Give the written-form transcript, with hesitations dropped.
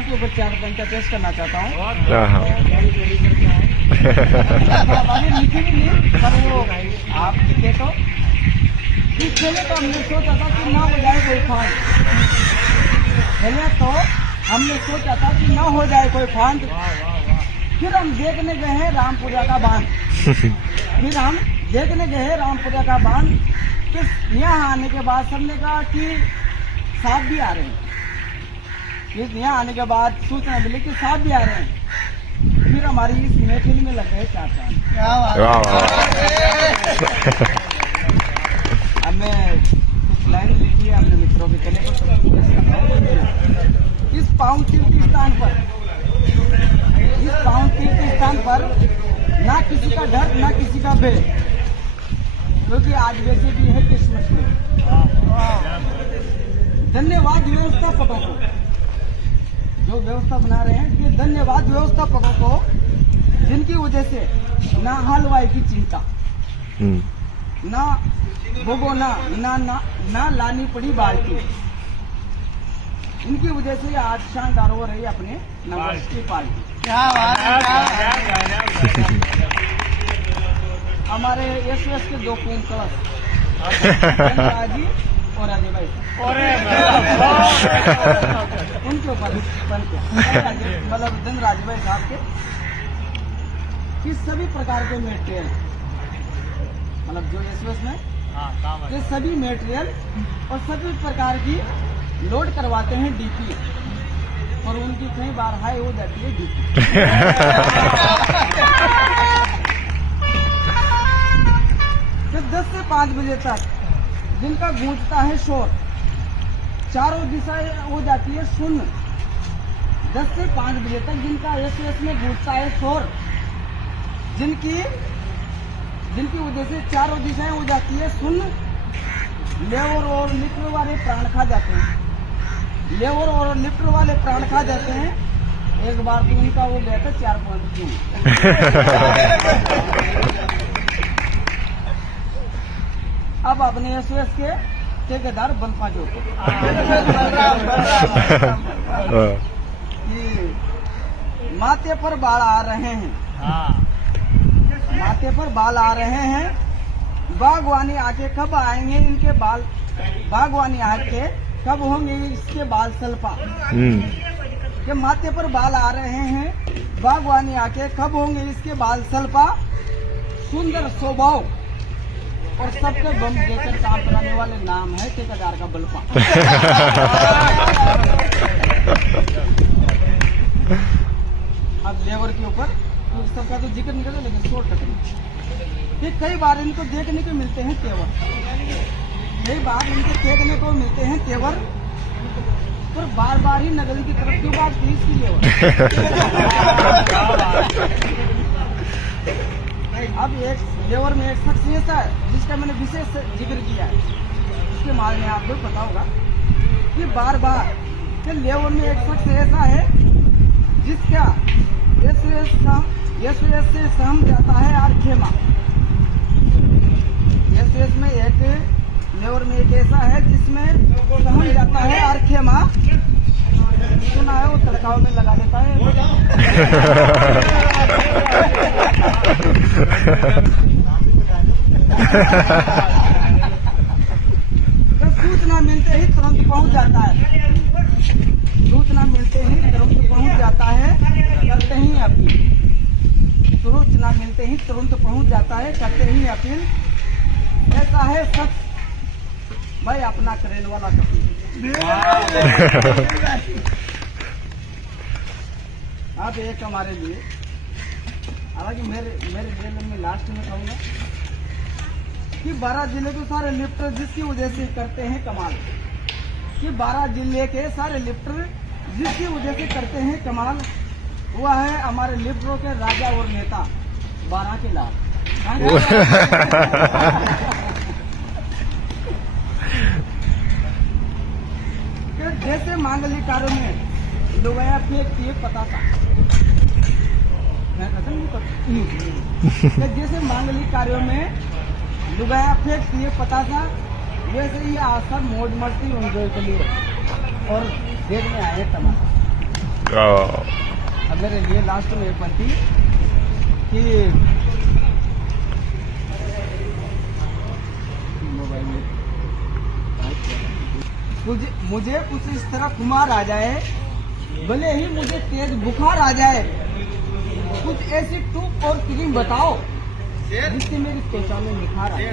आपके ऊपर 4 पंचा पेश करना चाहता हूँ। लिखी भी नहीं, पर वो आप लिखे तो पहले तो हमने सोचा था कि ना हो जाए कोई फांड। पहले तो हमने सोचा था कि ना हो जाए कोई फांड। फिर हम देखने गए हैं रामपुरा का बांध। फिर हम देखने गए हैं रामपुरा का बांध। फिर यहाँ आने के बाद सबने कहा कि सांप भी आ रहे हैं। फिर यहाँ आने के बाद सूचना मिली कि सांप भी आ रहे हैं। फिर हमारी इस महफिल में लग गए 4 साल। हमने कुछ लाइन लिखी है अपने मित्रों के चले को। इस पावन तीर्थ स्थान पर ना किसी का डर ना किसी का भय, क्योंकि आज वैसे भी है क्रिसमस में। धन्यवाद व्यवस्थापकों को, जो व्यवस्था बना रहे हैं। कि धन्यवाद व्यवस्थापकों को, जिनकी वजह से ना हलवाई की चिंता, ना भगोना, ना लानी पड़ी बाल्टी। इनकी वजह से आज शानदार हो रही है अपने नववर्ष की पार्टी। हमारे एसओएस के 2 पूर्ण कलश जी और अजय भाई उनके ऊपर मतलब धनराज भाई साहब के सभी प्रकार के मेटेरियल, मतलब जो एसओएस में ये सभी मेटेरियल और सभी प्रकार की लोड करवाते हैं डीपी, और उनकी कई बार हाई हो जाती है डीपी। फिर 10 से 5 बजे तक जिनका गूंजता है शोर, चारों दिशाएं हो जाती है शून्य। 10 से 5 बजे तक जिनका एसओएस में गूंजता है शोर, जिनकी वजह से चारों दिशाएं हो जाती है शून्य। लेवर और लिफ्ट वाले प्राण खा जाते हैं। लेवर और लिफ्ट वाले प्राण खा जाते हैं। एक बार तो उनका वो गया था 4-5 दिन। अब अपने एसओएस के ठेकेदार बनपा जो माथे पर बाल आ रहे हैं, माथे पर बाल आ रहे हैं। बागवानी आके कब आएंगे इनके बाल, बागवानी आके कब होंगे इसके बाल सल्फा। के माथे पर बाल आ रहे हैं, बागवानी आके कब होंगे इसके बाल सल्फा। सुंदर स्वभाव और सबके बम देकर काम कराने वाले नाम है ठेकेदार का बलपा। अब लेबर के ऊपर तो सबका तो जिक्र नहीं करते, लेकिन शॉर्ट कटेंगे। कई बार इनको देखने को मिलते हैं तेवर, कई बार इनको देखने को मिलते हैं तेवर, पर बार बार ही नगर की तरफ क्यों बात की इसकी लेवर। अब एक लेवर में एक शख्स ऐसा है जिसका मैंने विशेष जिक्र किया है, उसके माल में आपको पता होगा कि बार बार कि लेवर में एक शख्स ऐसा है जिसका एसओएस से सहम जाता है आरखेमा। एसओएस में एक लेवर में एक ऐसा है जिसमें सहम जाता है आरखेमा। सुना है वो तड़काव में लगा देता है। तो सूचना मिलते ही तुरंत पहुंच जाता है, सूचना मिलते ही तुरंत पहुंच जाता है, करते ही अपील। सूचना मिलते ही तुरंत पहुंच जाता है, करते ही अपील। ऐसा है शख्स भाई अपना करेल वाला कपील। अब एक हमारे लिए, हालांकि मेरे जेल में लास्ट में कहूंगा कि 12 जिले के सारे लिफ्टर जिसकी वजह से करते हैं कमाल, कि 12 जिले के सारे लिफ्टर जिसकी वजह से करते हैं कमाल, हुआ है हमारे लिफ्टरों के राजा और नेता 12 के लाल। जैसे मांगलिक कार्यों में लुगाया फेंकती है पतासा, जैसे मांगलिक कार्यों में लुगाया फेंकती है पतासा, वैसे ही आज सब मौज मस्ती एंजॉय के लिए और देखने आए तमाशा। अब मेरे लिए लास्ट में पति कि मोबाइल में मुझे कुछ इस तरह खुमार आ जाए, भले ही मुझे तेज बुखार आ जाए, कुछ ऐसी टूप और क्रीम बताओ जिससे मेरी त्वचा में निखार आ जाए।